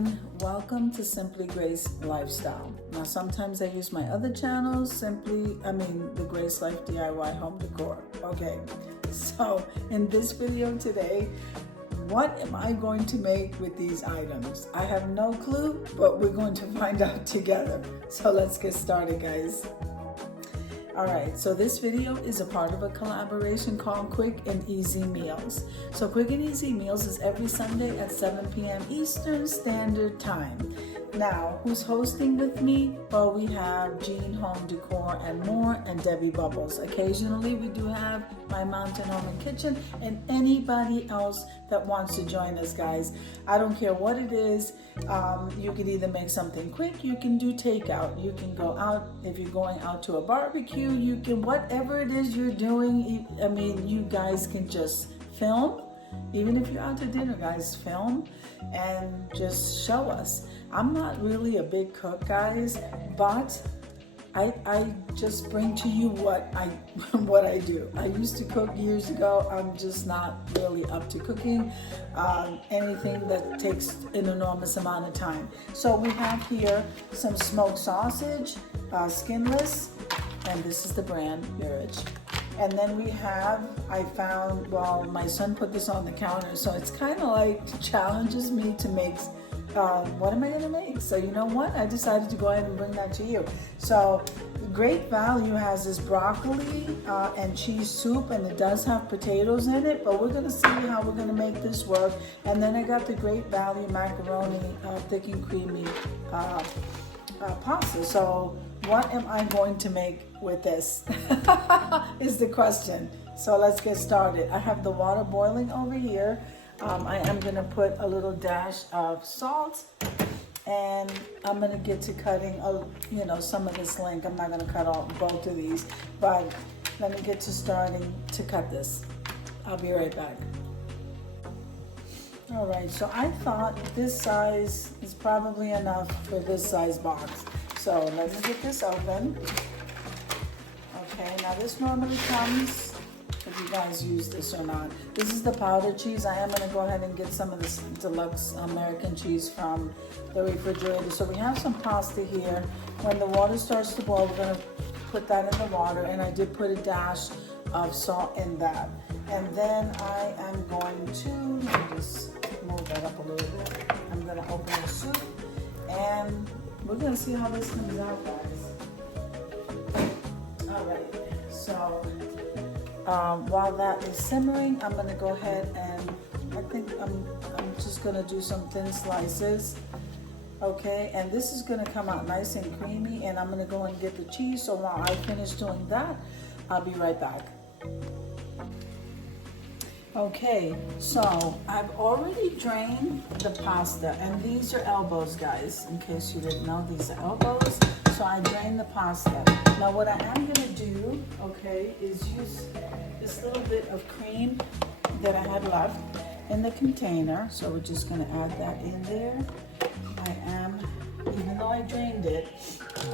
everyone, welcome to Simply Grace Lifestyle. Now sometimes I use my other channels, the Grace Life DIY Home Decor. Okay, so in this video today, what am I going to make with these items? I have no clue, but we're going to find out together. So let's get started, guys. Alright, so this video is a part of a collaboration called Quick and Easy Meals. So Quick and Easy Meals is every Sunday at 7 p.m. Eastern Standard Time. Now, who's hosting with me? Well, we have Jean Home Decor and More and Debbie Bubbles. Occasionally, we do have my Mountain Home and Kitchen and anybody else that wants to join us, guys. I don't care what it is. You can either make something quick, you can do takeout, you can go out, if you're going out to a barbecue, you can, whatever it is you're doing, you guys can just film. Even if you're out to dinner, guys, film and just show us. I'm not really a big cook, guys, but I just bring to you what I do. I used to cook years ago. I'm just not really up to cooking anything that takes an enormous amount of time. So we have here some smoked sausage, skinless, and this is the brand Urge. And then we have, my son put this on the counter, so it's kind of like challenges me to make, what am I going to make? So you know what? I decided to go ahead and bring that to you. So Great Value has this broccoli and cheese soup, and it does have potatoes in it, but we're going to see how we're going to make this work. And then I got the Great Value macaroni, thick and creamy pasta. So what am I going to make with this is the question. So let's get started. I have the water boiling over here. I am going to put a little dash of salt, and I'm going to get to cutting some of this link. I'm not going to cut both of these, but let me get to starting to cut this. I'll be right back. All right, so I thought this size is probably enough for this size box. So let me get this open. Okay, now this normally comes, if you guys use this or not. This is the powdered cheese. I am going to go ahead and get some of this deluxe American cheese from the refrigerator. So we have some pasta here. When the water starts to boil, we're going to put that in the water, and I did put a dash of salt in that. And then I am going to, let me just move that up a little bit. I'm going to open the soup, and we're going to see how this comes out, guys. All right, so while that is simmering, I'm going to go ahead and I think I'm just going to do some thin slices. Okay, and this is going to come out nice and creamy, and I'm going to go and get the cheese. So while I finish doing that, I'll be right back. Okay, so I've already drained the pasta, and these are elbows, guys, in case you didn't know, these are elbows. So I drained the pasta. Now what I am going to do, okay, is use this little bit of cream that I had left in the container. So we're just going to add that in there. Even though I drained it,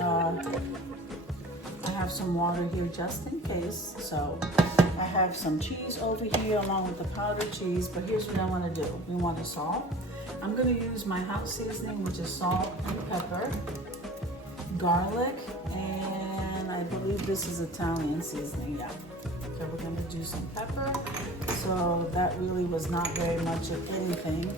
I have some water here just in case. So I have some cheese over here along with the powdered cheese, but here's what I want to do. We want the salt. I'm going to use my house seasoning, which is salt and pepper, garlic, and I believe this is Italian seasoning, yeah. So we're going to do some pepper. So that really was not very much of anything,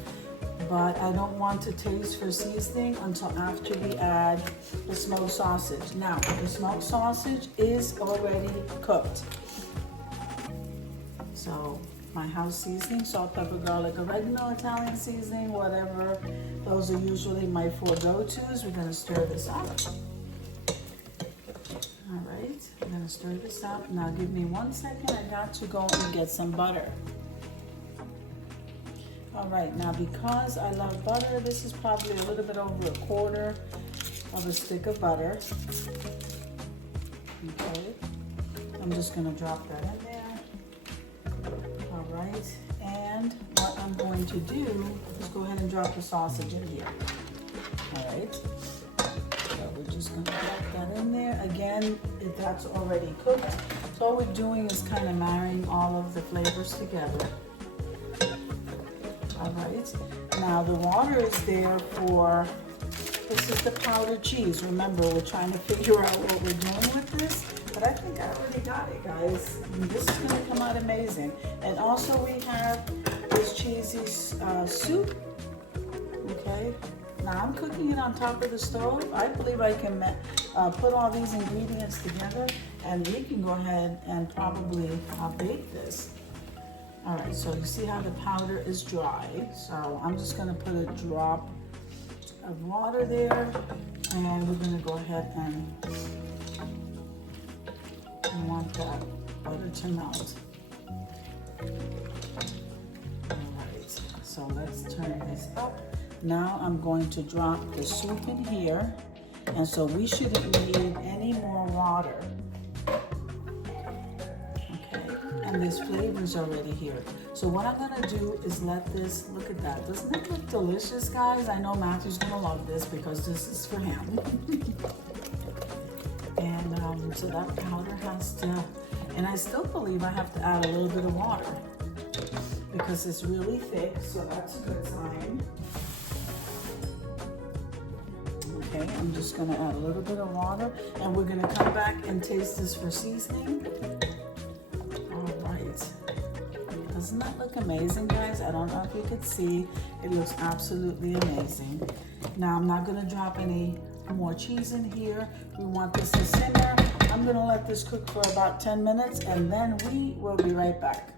but I don't want to taste for seasoning until after we add the smoked sausage. Now, the smoked sausage is already cooked. So my house seasoning, salt, pepper, garlic, oregano, Italian seasoning, whatever. Those are usually my 4 go-tos. We're going to stir this up. All right, I'm going to stir this up. Now give me 1 second. I got to go and get some butter. All right, now because I love butter, this is probably a little bit over 1/4 of a stick of butter. Okay, I'm just going to drop that in there. All right, and what I'm going to do is go ahead and drop the sausage in here. All right, so we're just going to drop that in there. Again, if that's already cooked, so all we're doing is kind of marrying all of the flavors together. All right. Now the water is there for, this is the powdered cheese. Remember, we're trying to figure out what we're doing with this, but I think I already got it, guys. And this is gonna come out amazing. And also we have this cheesy soup, okay? Now I'm cooking it on top of the stove. I believe I can put all these ingredients together and we can go ahead and probably bake this. All right, so you see how the powder is dry. So I'm just gonna put a drop of water there and we're gonna go ahead and we want that butter to melt. All right, so let's turn this up. Now I'm going to drop the soup in here, and so we shouldn't need any more water. Okay, and this flavor is already here. So what I'm gonna do is let this, look at that. Doesn't it look delicious, guys? I know Matthew's gonna love this because this is for him. And so that powder has to, and I still believe I have to add a little bit of water because it's really thick, so that's a good sign. Okay, I'm just gonna add a little bit of water and we're gonna come back and taste this for seasoning. All right. Doesn't that look amazing, guys? I don't know if you could see. It looks absolutely amazing. Now, I'm not gonna drop any more cheese in here. We want this to simmer. I'm gonna let this cook for about 10 minutes and then we will be right back.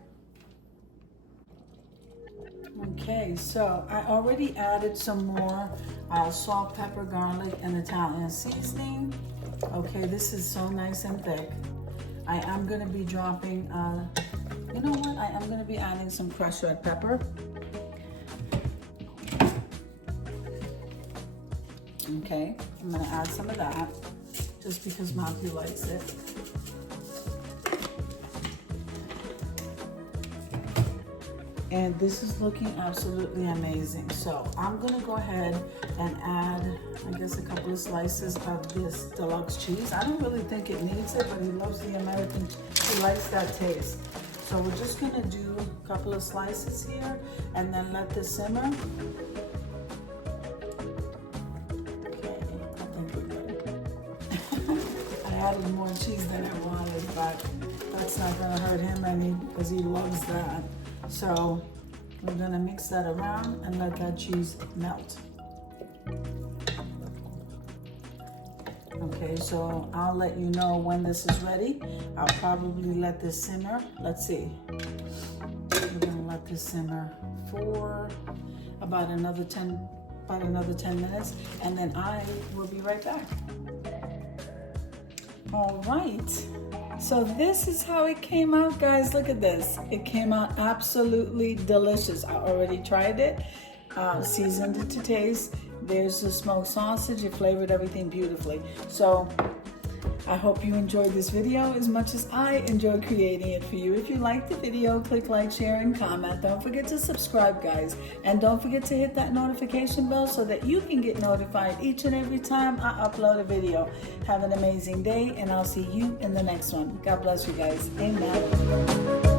Okay, so I already added some more salt, pepper, garlic, and Italian seasoning. Okay, this is so nice and thick. I am gonna be dropping, you know what? I am gonna be adding some crushed red pepper. Okay, I'm gonna add some of that just because Matthew likes it. And this is looking absolutely amazing. So I'm gonna go ahead and add, I guess, a couple of slices of this deluxe cheese. I don't really think it needs it, but he loves the American, he likes that taste. So we're just gonna do a couple of slices here and then let this simmer. Okay, I think we're good. I added more cheese than I wanted, but that's not gonna hurt him any because he loves that. So we're gonna mix that around and let that cheese melt. Okay, so I'll let you know when this is ready. I'll probably let this simmer. Let's see. We're gonna let this simmer for about another 10 minutes, and then I will be right back. All right. So this is how it came out, guys. Look at this. It came out absolutely delicious. I already tried it, seasoned it to taste. There's the smoked sausage. It flavored everything beautifully. So I hope you enjoyed this video as much as I enjoyed creating it for you. If you liked the video, click like, share, and comment. Don't forget to subscribe, guys. And don't forget to hit that notification bell so that you can get notified each and every time I upload a video. Have an amazing day, and I'll see you in the next one. God bless you guys. Amen.